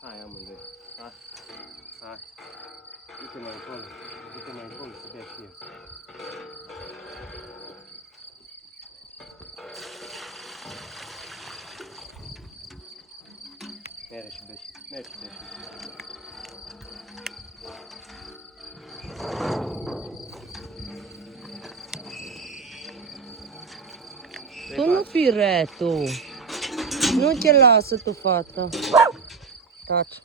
Hai, amândoi. Hai. Hai. Du-te mai încolo. Du-te mai încolo să bea și el. Mergi și bea și. Mergi și bea și. Tu nu fi retu. Nu te lasă tu, fată. Taci.